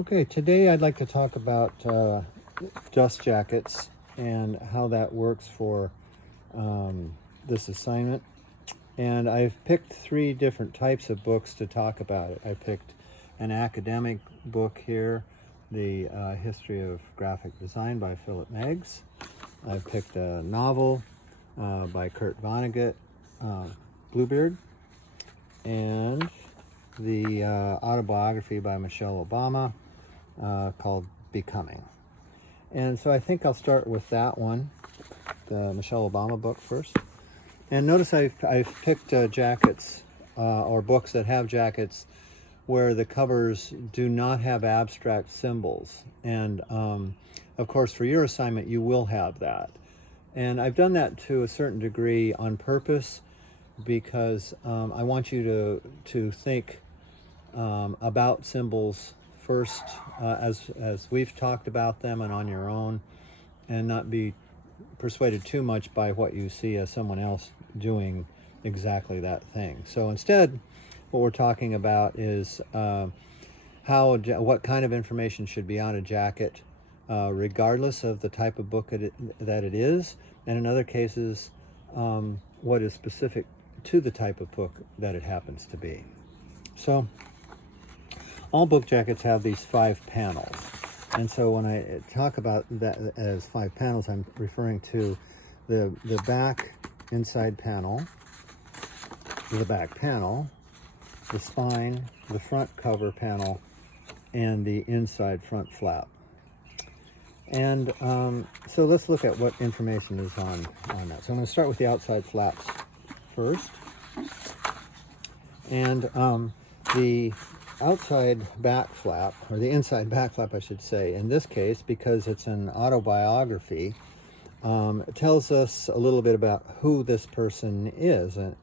Okay, today I'd like to talk about dust jackets and how that works for this assignment. And I've picked 3 different types of books to talk about it. I picked an academic book here, The History of Graphic Design by Philip Meggs. I picked a novel by Kurt Vonnegut, Bluebeard, and the autobiography by Michelle Obama called Becoming. And so I think I'll start with that one, the Michelle Obama book first. And notice I've picked jackets or books that have jackets where the covers do not have abstract symbols. And of course, for your assignment, you will have that. And I've done that to a certain degree on purpose because I want you to think about symbols first as we've talked about them and on your own, and not be persuaded too much by what you see as someone else doing exactly that thing. So instead, what we're talking about is what kind of information should be on a jacket, regardless of the type of book that it is, and in other cases, what is specific to the type of book that it happens to be. So all book jackets have these 5 panels. And so when I talk about that as 5 panels, I'm referring to the back inside panel, the back panel, the spine, the front cover panel, and the inside front flap. And so let's look at what information is on that. So I'm going to start with the outside flaps first. And the outside back flap, or the inside back flap I should say, in this case, because it's an autobiography, it tells us a little bit about who this person is. And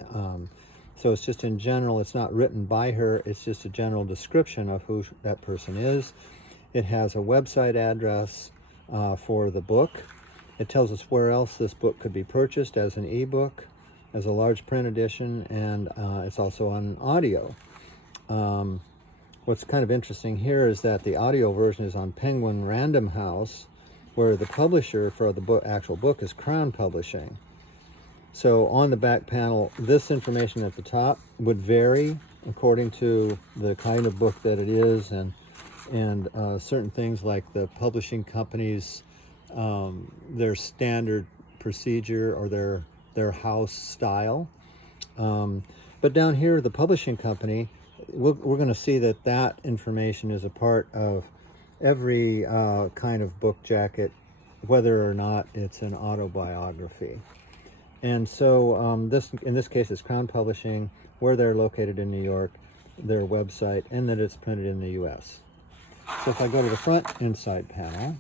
so it's just in general, it's not written by her, it's just a general description of who that person is. It has a website address for the book. It tells us where else this book could be purchased as an ebook, as a large print edition, and it's also on audio. What's kind of interesting here is that the audio version is on Penguin Random House, where the publisher for the actual book is Crown Publishing. So on the back panel, this information at the top would vary according to the kind of book that it is, and certain things like the publishing company's their standard procedure or their house style. But down here, the publishing company, we're going to see that information is a part of every kind of book jacket, whether or not it's an autobiography. And so in this case, it's Crown Publishing, where they're located in New York, their website, and that it's printed in the U.S. So if I go to the front inside panel,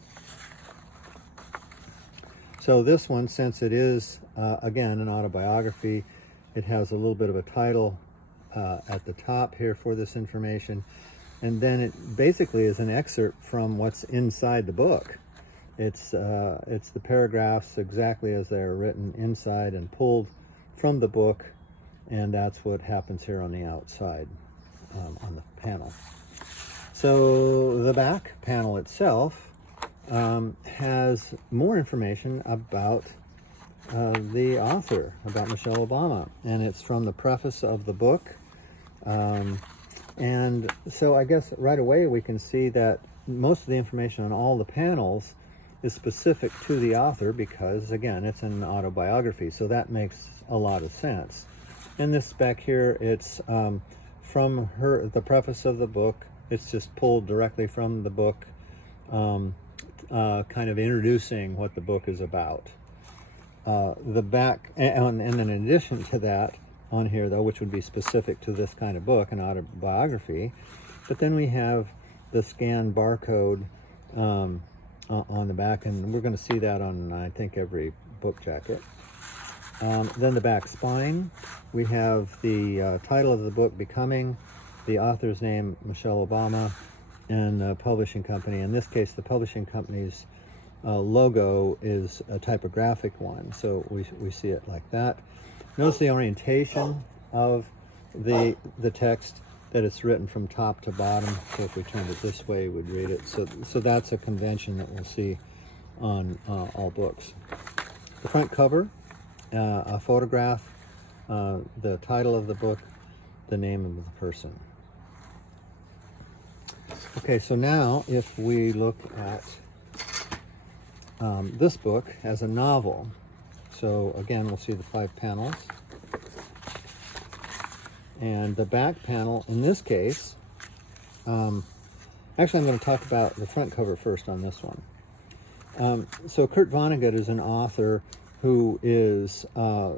so this one, since it is, again, an autobiography, it has a little bit of a title at the top here for this information. And then it basically is an excerpt from what's inside the book. It's the paragraphs exactly as they're written inside and pulled from the book. And that's what happens here on the outside on the panel. So the back panel itself has more information about the author, about Michelle Obama, and it's from the preface of the book. And so I guess right away we can see that most of the information on all the panels is specific to the author because, again, it's an autobiography, so that makes a lot of sense. And this back here, it's from the preface of the book. It's just pulled directly from the book, kind of introducing what the book is about. The back, and then in addition to that, on here though, which would be specific to this kind of book, an autobiography, but then we have the scan barcode on the back, and we're going to see that on, I think, every book jacket. Then the back spine, we have the title of the book, Becoming, the author's name, Michelle Obama, and the publishing company. In this case, the publishing company's logo is a typographic one, so we see it like that. Notice the orientation of the text that it's written from top to bottom. So if we turned it this way, we'd read it. So that's a convention that we'll see on all books. The front cover, a photograph, the title of the book, the name of the person. Okay, so now if we look at this book as a novel, so again, we'll see the 5 panels. And the back panel, in this case, actually I'm going to talk about the front cover first on this one. So Kurt Vonnegut is an author who is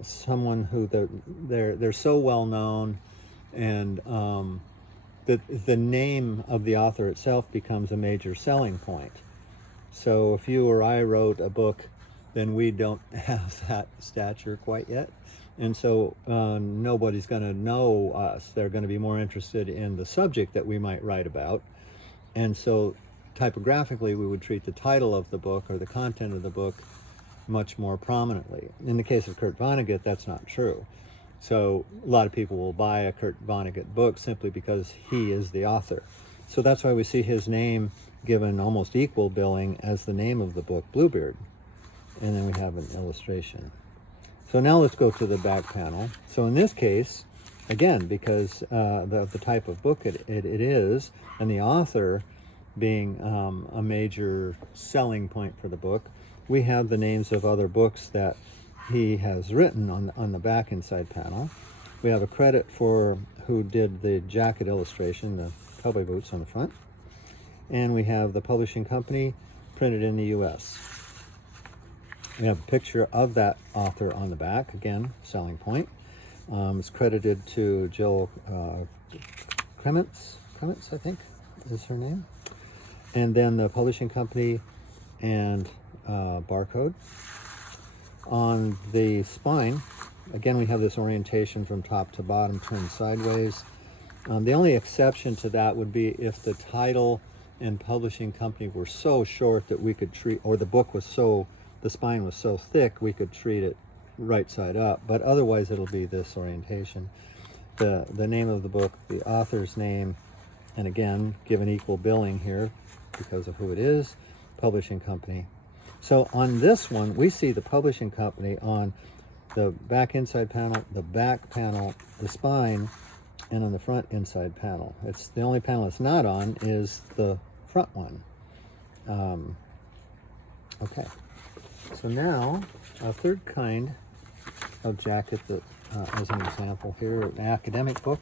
someone who they're so well known, and the name of the author itself becomes a major selling point. So if you or I wrote a book, then we don't have that stature quite yet. And so nobody's going to know us. They're going to be more interested in the subject that we might write about. And so typographically, we would treat the title of the book or the content of the book much more prominently. In the case of Kurt Vonnegut, that's not true. So a lot of people will buy a Kurt Vonnegut book simply because he is the author. So that's why we see his name given almost equal billing as the name of the book, Bluebeard. And then we have an illustration. So now let's go to the back panel. So in this case, again, because of the type of book it is, and the author being a major selling point for the book, we have the names of other books that he has written on the back inside panel. We have a credit for who did the jacket illustration, the cowboy boots on the front. And we have the publishing company, printed in the US. We have a picture of that author on the back, again, selling point. It's credited to Jill Kremens, I think is her name. And then the publishing company and barcode. On the spine, again, we have this orientation from top to bottom, turned sideways. The only exception to that would be if the title and publishing company were so short that we could treat, or the book was so, the spine was so thick, we could treat it right side up. But otherwise, it'll be this orientation. The name of the book, the author's name, and again, given equal billing here because of who it is, publishing company. So on this one, we see the publishing company on the back inside panel, the back panel, the spine, and on the front inside panel. It's the only panel it's not on is the front one. Okay, so now a third kind of jacket that, as an example here, an academic book.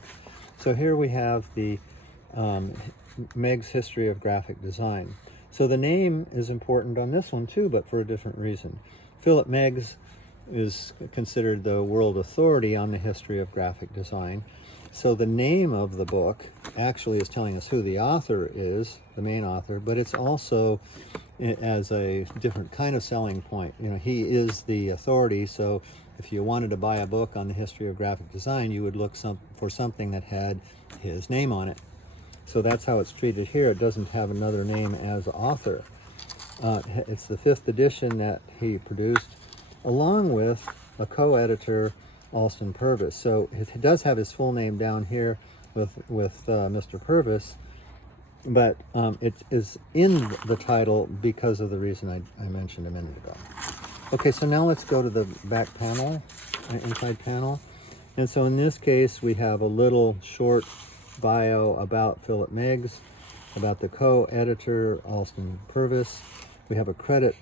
So here we have the Meg's History of Graphic Design. So the name is important on this one too, but for a different reason. Philip Meggs is considered the world authority on the history of graphic design. So the name of the book actually is telling us who the author is, the main author, but it's also as a different kind of selling point. You know, he is the authority, so if you wanted to buy a book on the history of graphic design, you would look for something that had his name on it. So that's how it's treated here. It doesn't have another name as author. It's the 5th edition that he produced, along with a co-editor, Alston Purvis. So it does have his full name down here with Mr. Purvis, but it is in the title because of the reason I mentioned a minute ago. Okay, so now let's go to the back panel, inside panel. And so in this case, we have a little short bio about Philip Meggs, about the co-editor, Alston Purvis. We have a credit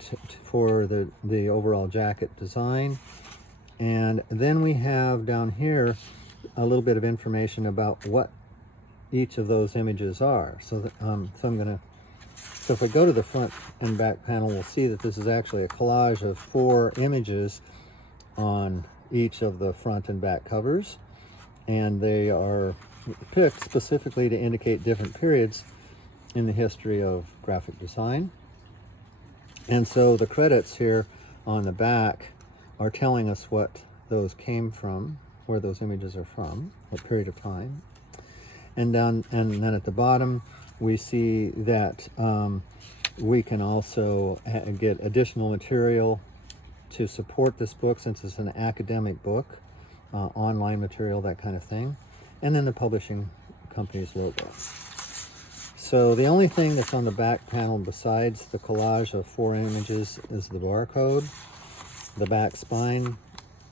for the overall jacket design. And then we have down here a little bit of information about what each of those images are. So, so if I go to the front and back panel, we'll see that this is actually a collage of 4 images on each of the front and back covers. And they are picked specifically to indicate different periods in the history of graphic design. And so the credits here on the back are telling us what those came from, where those images are from, what period of time. And then at the bottom, we see that we can also get additional material to support this book, since it's an academic book, online material, that kind of thing. And then the publishing company's logo. So the only thing that's on the back panel besides the collage of 4 images is the barcode, the back spine.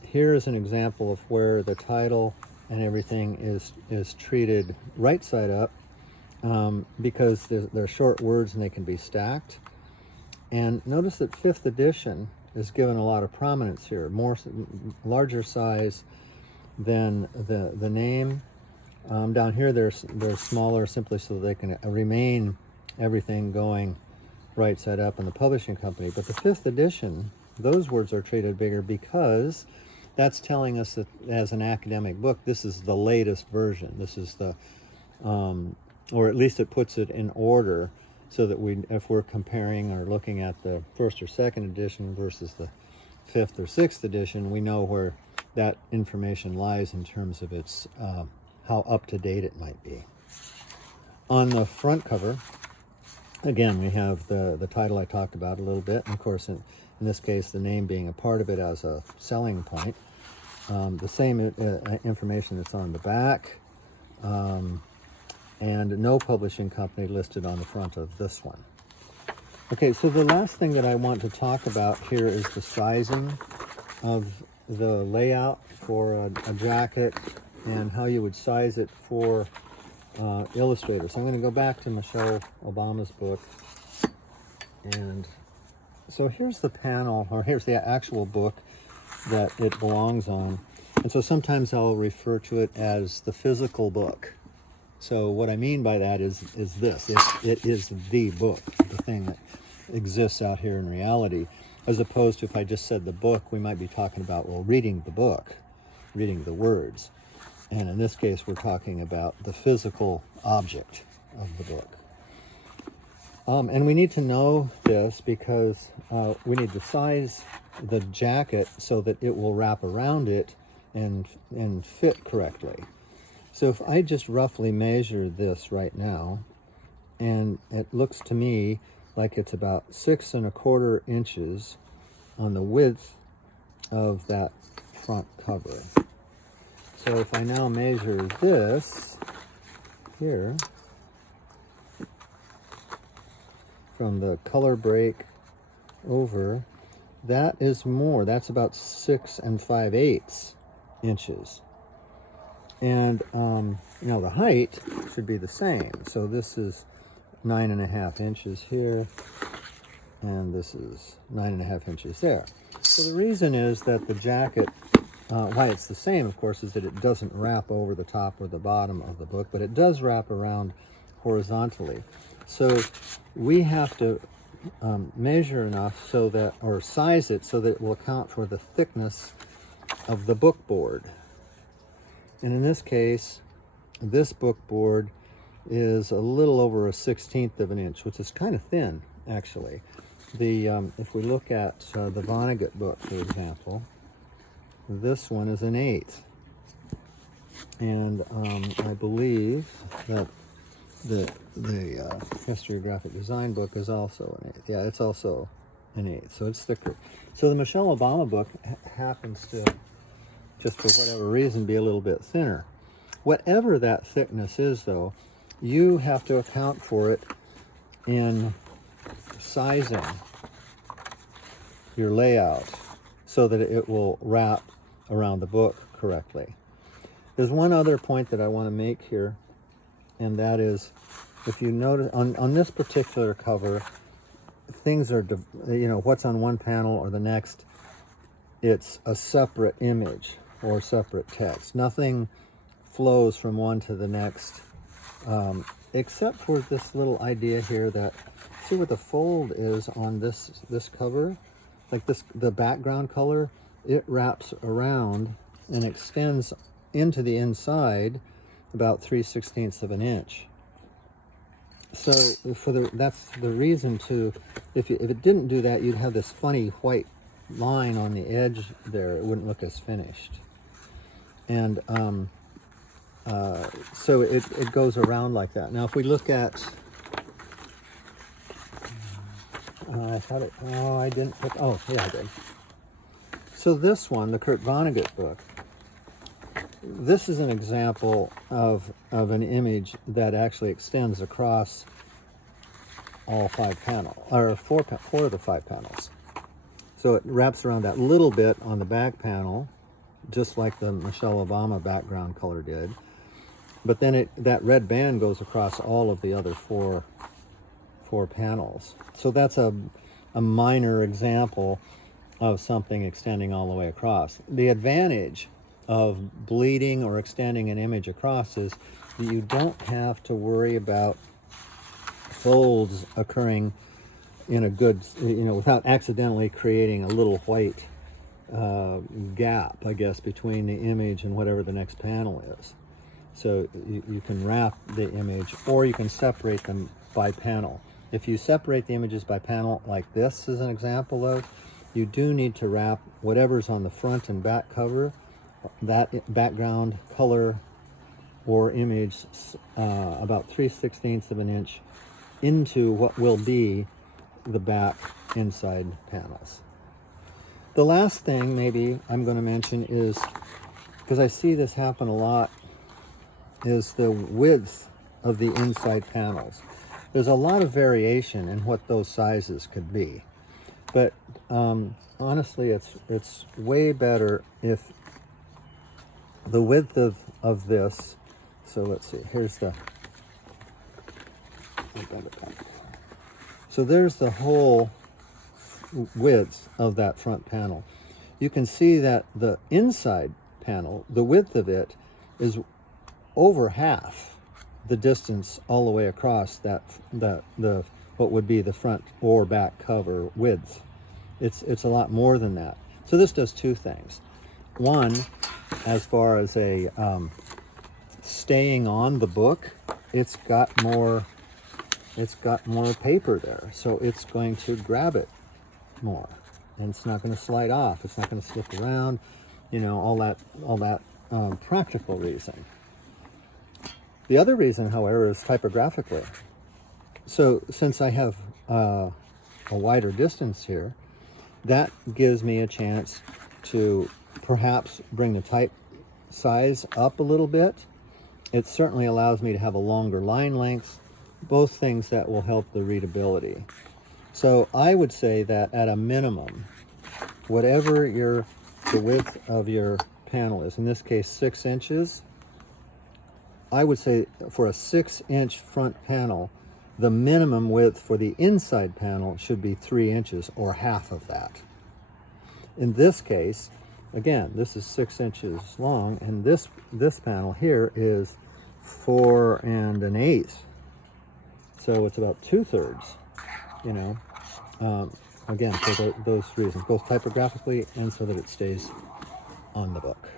Here is an example of where the title and everything is treated right side up, because they're short words and they can be stacked. And notice that 5th edition is given a lot of prominence here, larger size than the name. Down here they're smaller simply so they can remain everything going right side up in the publishing company. But the 5th edition, those words are treated bigger because that's telling us that as an academic book, this is the latest version. This is the, or at least it puts it in order so that if we're comparing or looking at the 1st or 2nd edition versus the 5th or 6th edition, we know where that information lies in terms of its how up-to-date it might be. On the front cover, again, we have the title I talked about a little bit, and of course in this case the name being a part of it as a selling point. The same information that's on the back, and no publishing company listed on the front of this one. Okay, so the last thing that I want to talk about here is the sizing of the layout for a jacket and how you would size it for illustrators. So I'm going to go back to Michelle Obama's book, and so here's the panel, or here's the actual book that it belongs on. And so sometimes I'll refer to it as the physical book. So what I mean by that is this. It is the book, the thing that exists out here in reality, as opposed to if I just said the book, we might be talking about, well, reading the book, reading the words. And in this case, we're talking about the physical object of the book. And we need to know this because we need to size the jacket so that it will wrap around it and fit correctly. So if I just roughly measure this right now, and it looks to me like it's about 6 1/4 inches on the width of that front cover. So if I now measure this here, from the color break over, that is more. That's about 6 5/8 inches. And the height should be the same. So this is 9 1/2 inches here, and this is 9 1/2 inches there. So the reason is that the jacket, why it's the same, of course, is that it doesn't wrap over the top or the bottom of the book, but it does wrap around horizontally. So we have to measure enough so that, or size it so that it will account for the thickness of the book board. And in this case, this book board is a little over 1/16 of an inch, which is kind of thin, actually. If we look at the Vonnegut book, for example, this one is 1/8. And I believe that the History of Graphic Design book is also 1/8. Yeah, it's also 1/8, so it's thicker. So the Michelle Obama book happens to, just for whatever reason, be a little bit thinner. Whatever that thickness is, though, you have to account for it in sizing your layout so that it will wrap around the book correctly. There's one other point that I want to make here, and that is, if you notice on this particular cover, things are, what's on one panel or the next, it's a separate image or separate text. Nothing flows from one to the next, except for this little idea here that, see what the fold is on this cover? Like this, the background color, it wraps around and extends into the inside about 3/16 of an inch. So that's the reason to, if it didn't do that, you'd have this funny white line on the edge there. It wouldn't look as finished. And so it goes around like that. Now if we look at, I didn't put, oh yeah I did. So this one, the Kurt Vonnegut book, this is an example of of an image that actually extends across all 5 panels, or four of the 5 panels. So it wraps around that little bit on the back panel, just like the Michelle Obama background color did. But then that red band goes across all of the other four panels. So that's a minor example of something extending all the way across. The advantage of bleeding or extending an image across is that you don't have to worry about folds occurring in a good, without accidentally creating a little white gap, I guess, between the image and whatever the next panel is. So you can wrap the image, or you can separate them by panel. If you separate the images by panel, like this is an example of, you do need to wrap whatever's on the front and back cover, that background color or image, about 3/16 of an inch into what will be the back inside panels. The last thing maybe I'm going to mention is, because I see this happen a lot, is the width of the inside panels. There's a lot of variation in what those sizes could be, but honestly it's way better if the width of this, so let's see, here's the, so there's the whole width of that front panel. You can see that the inside panel, the width of it is over half the distance all the way across that the what would be the front or back cover width. It's a lot more than that. So this does two things. One, as far as a staying on the book, it's got more paper there, so it's going to grab it more, and it's not going to slide off. It's not going to slip around. All that practical reason. The other reason, however, is typographically. So since I have a wider distance here, that gives me a chance to perhaps bring the type size up a little bit. It certainly allows me to have a longer line length, both things that will help the readability. So I would say that at a minimum, whatever the width of your panel is, in this case 6 inches, I would say for a 6-inch front panel, the minimum width for the inside panel should be 3 inches, or half of that. In this case, again, this is 6 inches long, and this panel here is 4 1/8. So it's about 2/3, again, for those reasons, both typographically and so that it stays on the book.